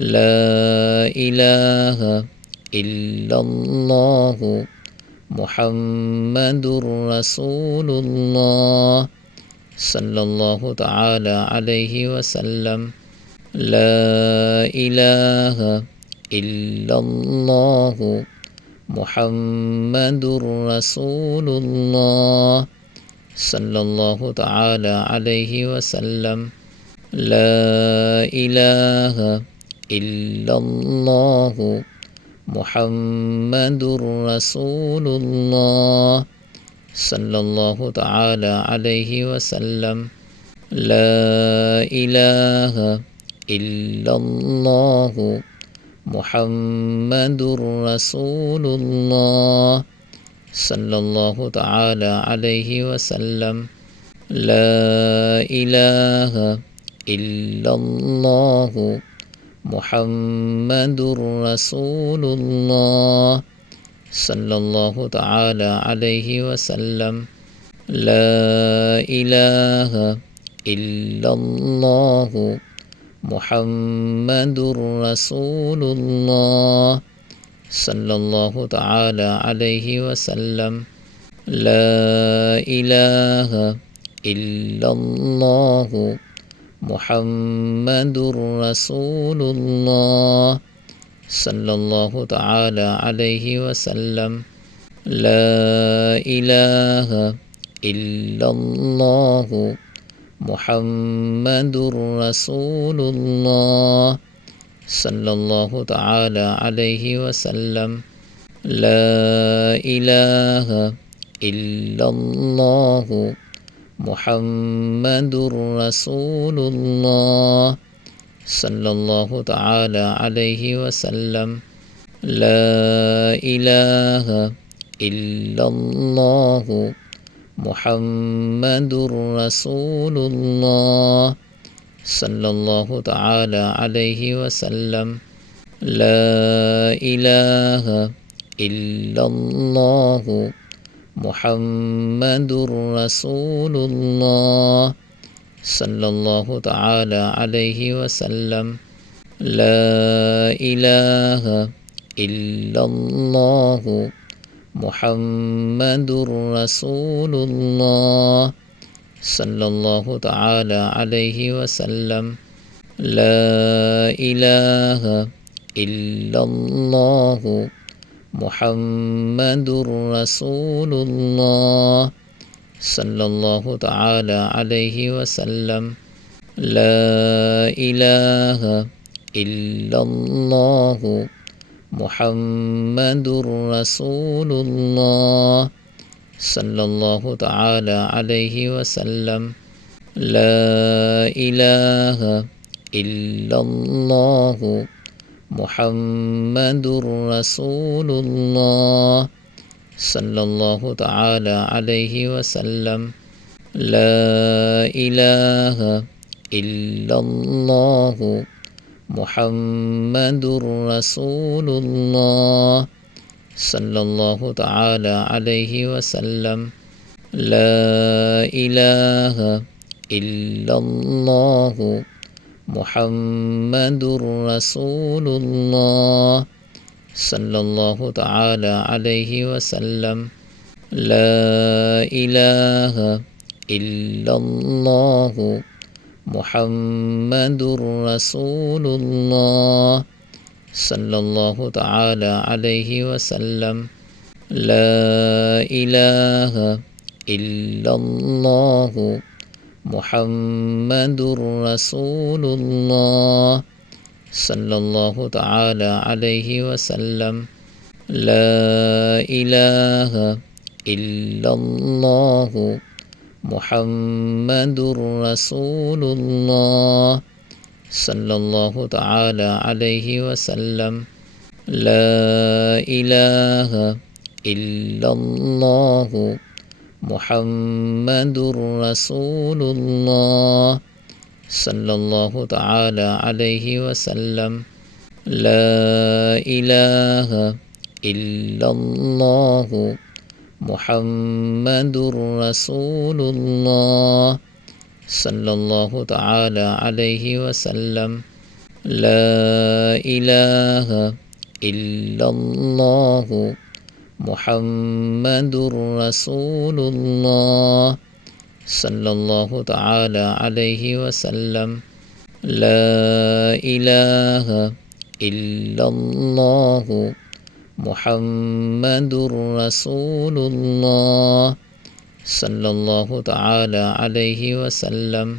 لا إله إلا الله محمد رسول الله صلى الله تعالى عليه وسلم لا إله إلا الله محمد رسول الله صلى الله تعالى عليه وسلم لا إله إلا الله محمد رسول الله صلى الله تعالى عليه وسلم لا إله إلا الله محمد رسول الله صلى الله تعالى عليه وسلم لا إله إلا الله محمد رسول الله صلى الله تعالى عليه وسلم لا إله إلا الله محمد رسول الله صلى الله تعالى عليه وسلم لا إله إلا الله محمد رسول الله صلى الله تعالى عليه وسلم لا إله إلا الله محمد رسول الله صلى الله تعالى عليه وسلم لا إله إلا الله محمد رسول الله صلى الله تعالى عليه وسلم لا إله إلا الله محمد رسول الله صلى الله تعالى عليه وسلم لا إله إلا الله محمد رسول الله صلى الله تعالى عليه وسلم لا إله إلا الله محمد رسول الله صلى الله تعالى عليه وسلم لا إله إلا الله محمد رسول الله صلى الله تعالى عليه وسلم لا إله إلا الله محمد رسول الله صلى الله تعالى عليه وسلم لا إله إلا الله محمد رسول الله صلى الله تعالى عليه وسلم لا إله إلا الله محمد رسول الله صلى الله تعالى عليه وسلم لا إله إلا الله محمد رسول الله صلى الله تعالى عليه وسلم لا إله إلا الله محمد رسول الله صلى الله تعالى عليه وسلم لا إله إلا الله محمد رسول الله صلى الله تعالى عليه وسلم لا إله إلا الله محمد رسول الله صلى الله تعالى عليه وسلم لا إله إلا الله محمد رسول الله صلى الله تعالى عليه وسلم لا إله إلا الله محمد رسول الله صلى الله تعالى عليه وسلم لا إله إلا الله محمد رسول الله صلى الله تعالى عليه وسلم لا إله إلا الله محمد رسول الله صلى الله تعالى عليه وسلم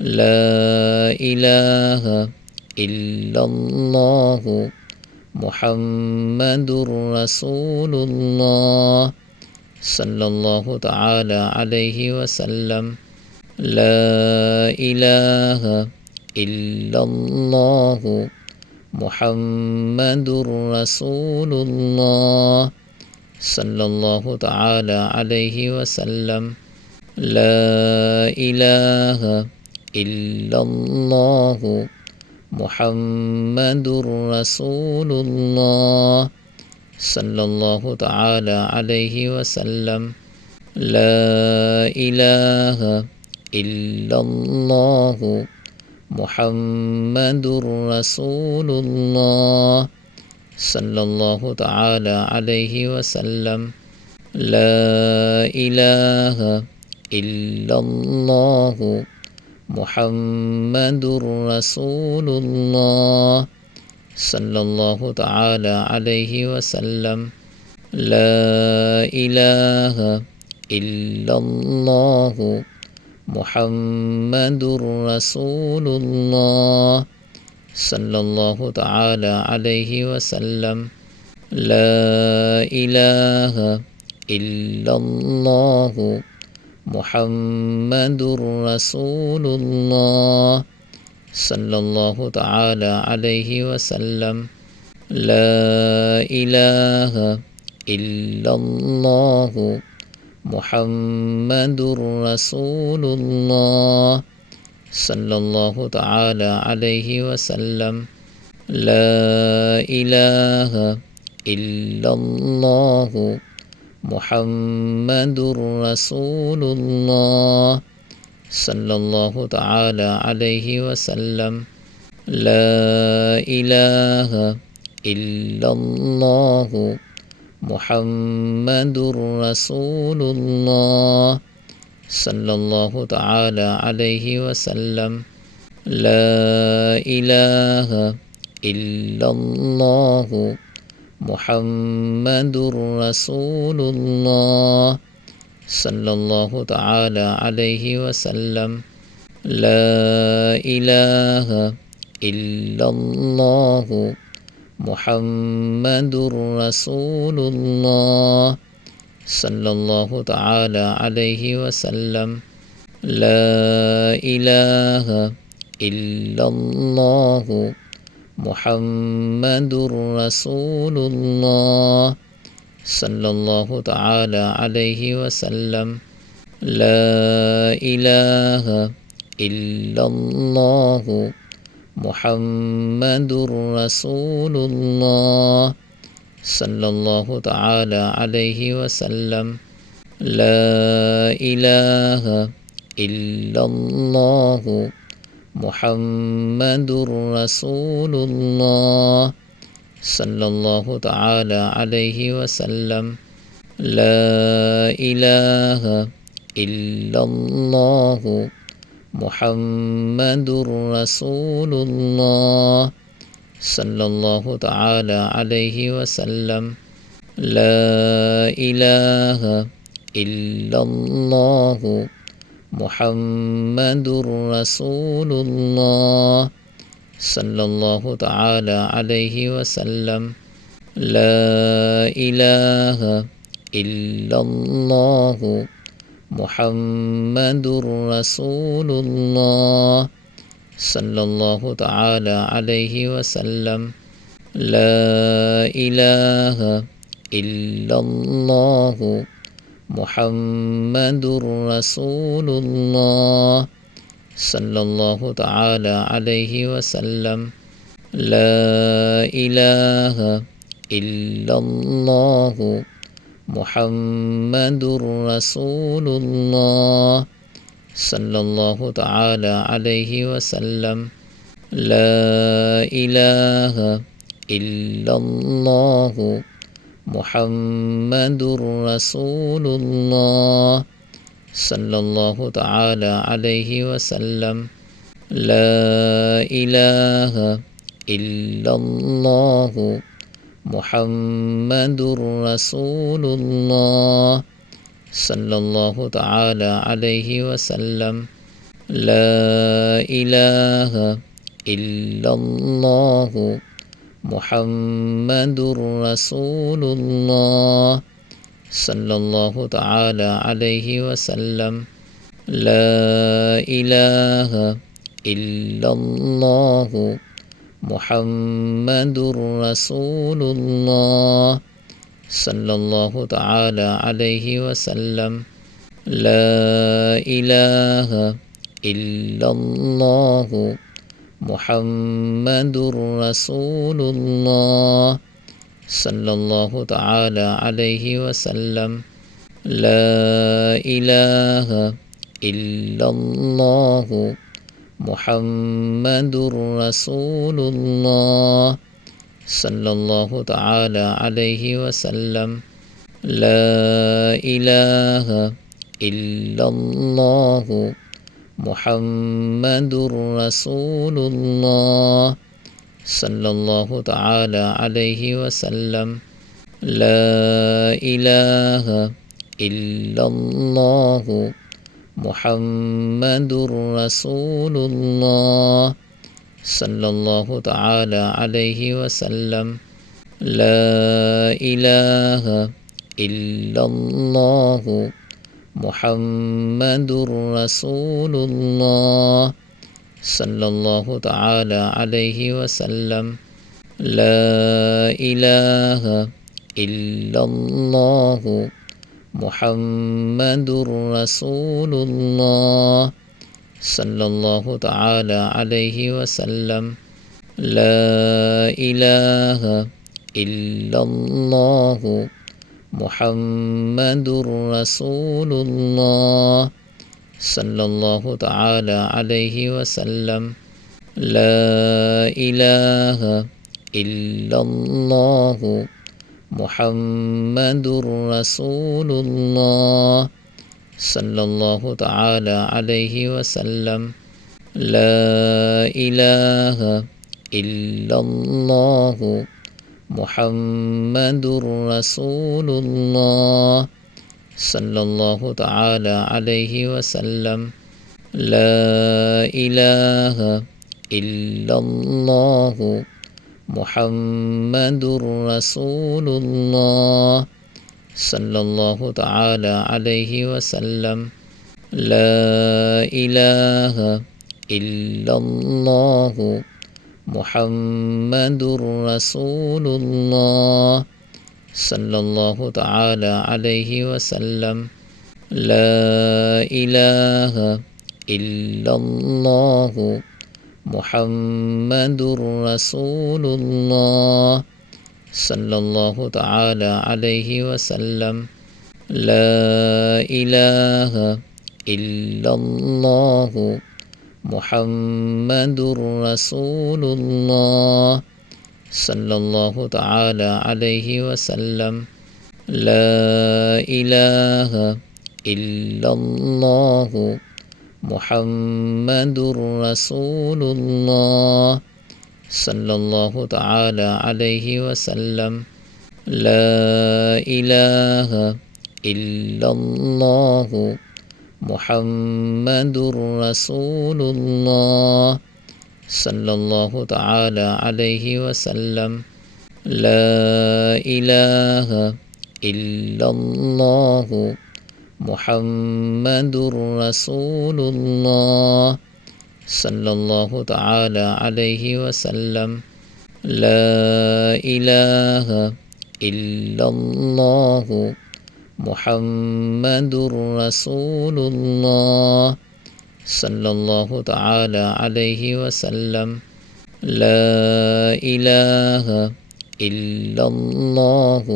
لا إله إلا الله محمد رسول الله صلى الله تعالى عليه وسلم لا إله إلا الله محمد رسول الله صلى الله تعالى عليه وسلم لا إله إلا الله محمد رسول الله صلى الله تعالى عليه وسلم لا إله إلا الله محمد رسول الله صلى الله تعالى عليه وسلم لا إله إلا الله محمد رسول الله صلى الله تعالى عليه وسلم لا إله إلا الله محمد رسول الله صلى الله تعالى عليه وسلم لا إله إلا الله محمد رسول الله صلى الله تعالى عليه وسلم لا إله إلا الله محمد رسول الله صلى الله تعالى عليه وسلم لا إله إلا الله محمد رسول الله صلى الله تعالى عليه وسلم لا إله إلا الله محمد رسول الله صلى الله تعالى عليه وسلم لا إله إلا الله محمد رسول الله صلى الله تعالى عليه وسلم لا إله إلا الله محمد رسول الله صلى الله تعالى عليه وسلم لا إله إلا الله محمد رسول الله صلى الله تعالى عليه وسلم لا إله إلا الله محمد رسول الله صلى الله تعالى عليه وسلم لا إله إلا الله محمد رسول الله صلى الله تعالى عليه وسلم لا إله إلا الله محمد رسول الله صلى الله تعالى عليه وسلم لا إله إلا الله محمد رسول الله صلى الله تعالى عليه وسلم لا إله إلا الله محمد رسول الله صلى الله تعالى عليه وسلم لا إله إلا الله محمد رسول الله صلى الله تعالى عليه وسلم لا إله إلا الله محمد رسول الله صلى الله تعالى عليه وسلم لا إله إلا الله محمد رسول الله صلى الله تعالى عليه وسلم لا إله إلا الله محمد رسول الله صلى الله تعالى عليه وسلم لا إله إلا الله محمد رسول الله صلى الله تعالى عليه وسلم لا إله إلا الله محمد رسول الله صلى الله تعالى عليه وسلم لا إله إلا الله محمد رسول الله صلى الله تعالى عليه وسلم لا إله إلا الله محمد رسول الله صلى الله تعالى عليه وسلم لا إله إلا الله محمد رسول الله صلى الله تعالى عليه وسلم لا إله إلا الله محمد رسول الله صلى الله تعالى عليه وسلم لا إله إلا الله محمد رسول الله صلى الله تعالى عليه وسلم لا إله إلا الله محمد رسول الله صلى الله تعالى عليه وسلم لا إله إلا الله محمد رسول الله صلى الله تعالى عليه وسلم لا إله إلا الله محمد رسول الله صلى الله تعالى عليه وسلم لا إله إلا الله محمد رسول الله صلى الله تعالى عليه وسلم لا إله إلا الله محمد رسول الله صلى الله تعالى عليه وسلم لا إله إلا الله محمد رسول الله صلى الله تعالى عليه وسلم لا إله إلا الله محمد رسول الله صلى الله تعالى عليه وسلم لا إله إلا الله محمد رسول الله صلى الله تعالى عليه وسلم لا إله إلا الله محمد رسول الله صلى الله تعالى عليه وسلم لا إله إلا الله محمد رسول الله صلى الله تعالى عليه وسلم لا إله إلا الله محمد رسول الله صلى الله تعالى عليه وسلم لا إله إلا الله محمد رسول الله صلى الله تعالى عليه وسلم لا إله إلا الله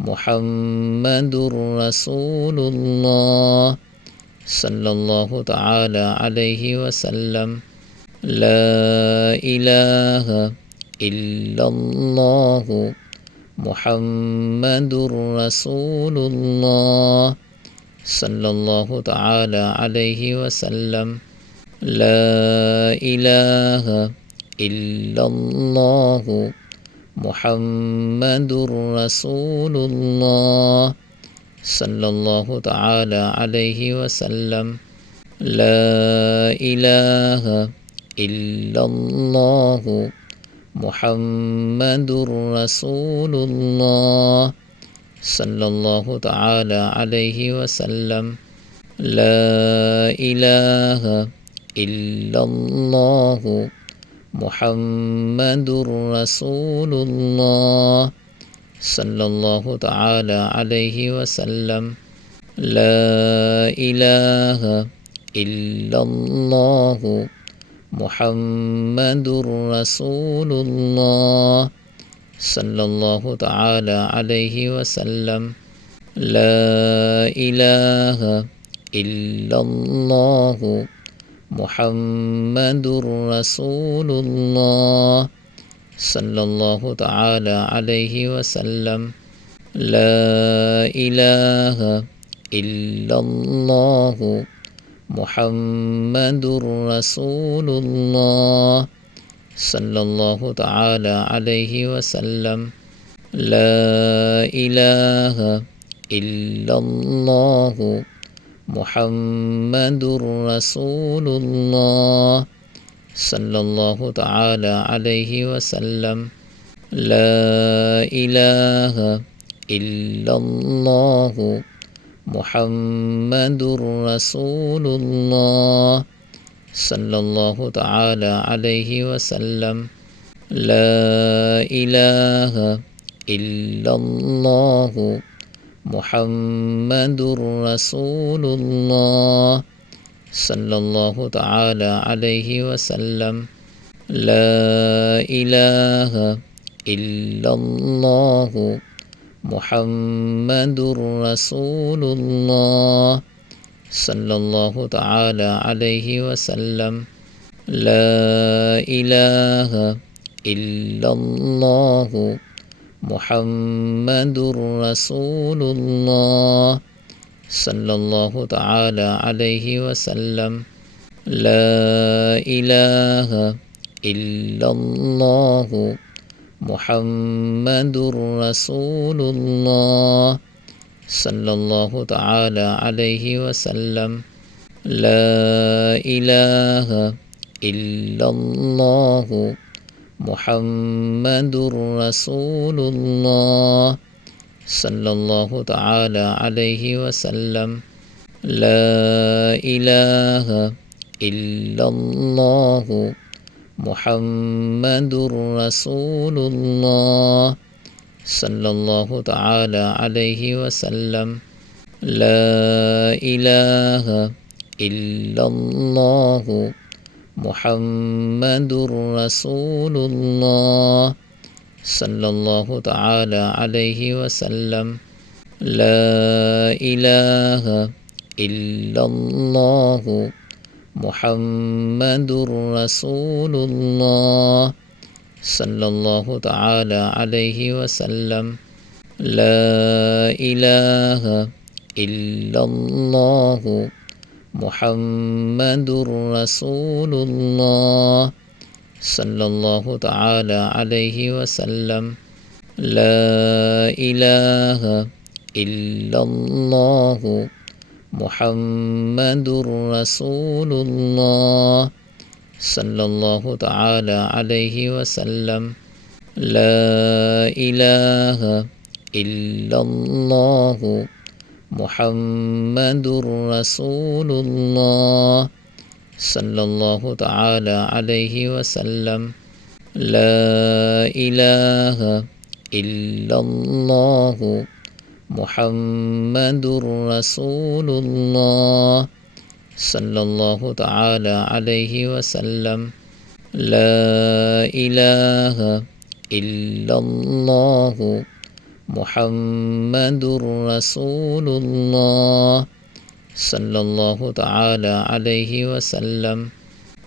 محمد رسول الله صلى الله تعالى عليه وسلم لا إله إلا الله محمد رسول الله صلى الله تعالى عليه وسلم لا إله إلا الله محمد رسول الله صلى الله تعالى عليه وسلم لا إله إلا الله محمد رسول الله صلى الله تعالى عليه وسلم لا إله إلا الله محمد رسول الله صلى الله تعالى عليه وسلم لا إله إلا الله محمد رسول الله صلى الله تعالى عليه وسلم لا إله إلا الله محمد رسول الله صلى الله تعالى عليه وسلم لا إله إلا الله محمد رسول الله صلى الله تعالى عليه وسلم لا إله إلا الله محمد رسول الله صلى الله تعالى عليه وسلم لا إله إلا الله محمد رسول الله صلى الله تعالى عليه وسلم لا إله إلا الله محمد رسول الله صلى الله تعالى عليه وسلم لا إله إلا الله محمد رسول الله صلى الله تعالى عليه وسلم لا إله إلا الله محمد رسول الله صلى الله تعالى عليه وسلم لا إله إلا الله محمد رسول الله صلى الله تعالى عليه وسلم لا إله إلا الله محمد رسول الله صلى الله تعالى عليه وسلم لا إله إلا الله محمد رسول الله صلى الله تعالى عليه وسلم لا إله إلا الله محمد رسول الله صلى الله تعالى عليه وسلم لا إله إلا الله محمد رسول الله صلى الله تعالى عليه وسلم لا إله إلا الله محمد رسول الله صلى الله تعالى عليه وسلم لا إله إلا الله محمد رسول الله صلى الله تعالى عليه وسلم لا إله إلا الله محمد رسول الله صلى الله تعالى عليه وسلم لا إله إلا الله محمد رسول الله صلى الله تعالى عليه وسلم لا إله إلا الله محمد رسول الله صلى الله تعالى عليه وسلم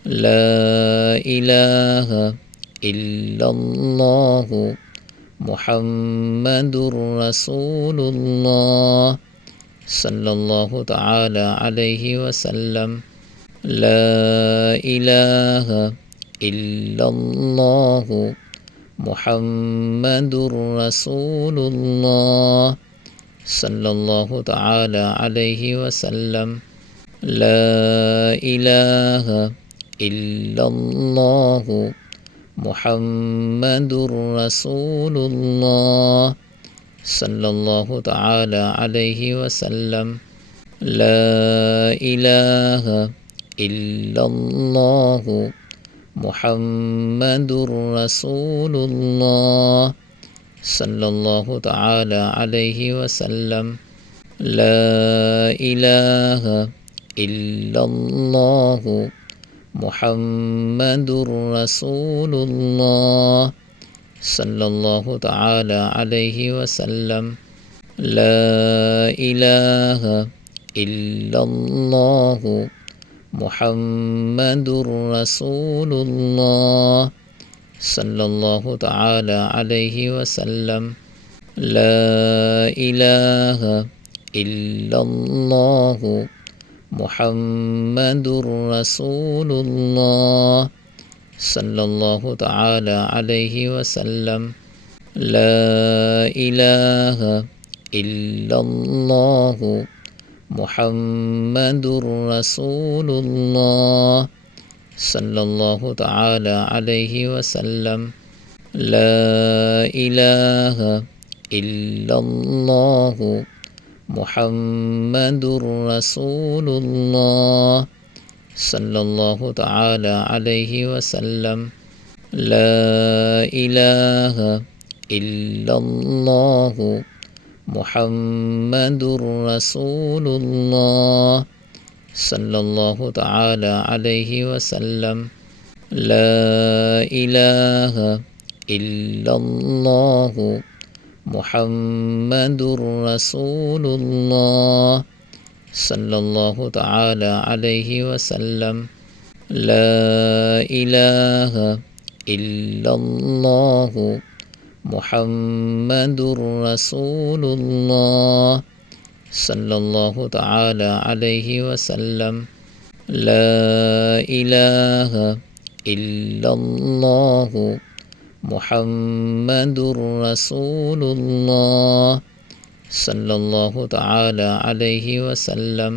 لا إله إلا الله محمد رسول الله صلى الله تعالى عليه وسلم لا إله إلا الله محمد رسول الله صلى الله تعالى عليه وسلم لا إله إلا الله محمد رسول الله صلى الله تعالى عليه وسلم لا إله إلا الله محمد رسول الله صلى الله تعالى عليه وسلم لا إله إلا الله محمد رسول الله صلى الله تعالى عليه وسلم لا إله إلا الله محمد رسول الله صلى الله تعالى عليه وسلم لا إله إلا الله محمد رسول الله صلى الله تعالى عليه وسلم لا إله إلا الله محمد رسول الله صلى الله تعالى عليه وسلم لا إله إلا الله محمد رسول الله صلى الله تعالى عليه وسلم لا إله إلا الله محمد رسول الله صلى الله تعالى عليه وسلم لا إله إلا الله محمد رسول الله صلى الله تعالى عليه وسلم لا إله إلا الله محمد رسول الله صلى الله تعالى عليه وسلم لا إله إلا الله محمد رسول الله صلى الله تعالى عليه وسلم لا إله إلا الله محمد رسول الله صلى الله تعالى عليه وسلم لا إله إلا الله محمد رسول الله صلى الله تعالى عليه وسلم لا إله إلا الله لا إله إلا الله محمد رسول الله صلى الله تعالى عليه وسلم لا إله إلا الله محمد رسول الله صلى الله تعالى عليه وسلم لا إله إلا الله محمد رسول الله صلى الله تعالى عليه وسلم لا إله إلا الله محمد رسول الله صلى الله تعالى عليه وسلم لا إله إلا الله محمد رسول الله صلى الله تعالى عليه وسلم لا إله إلا الله لا إله إلا الله محمد رسول الله صلى الله تعالى عليه وسلم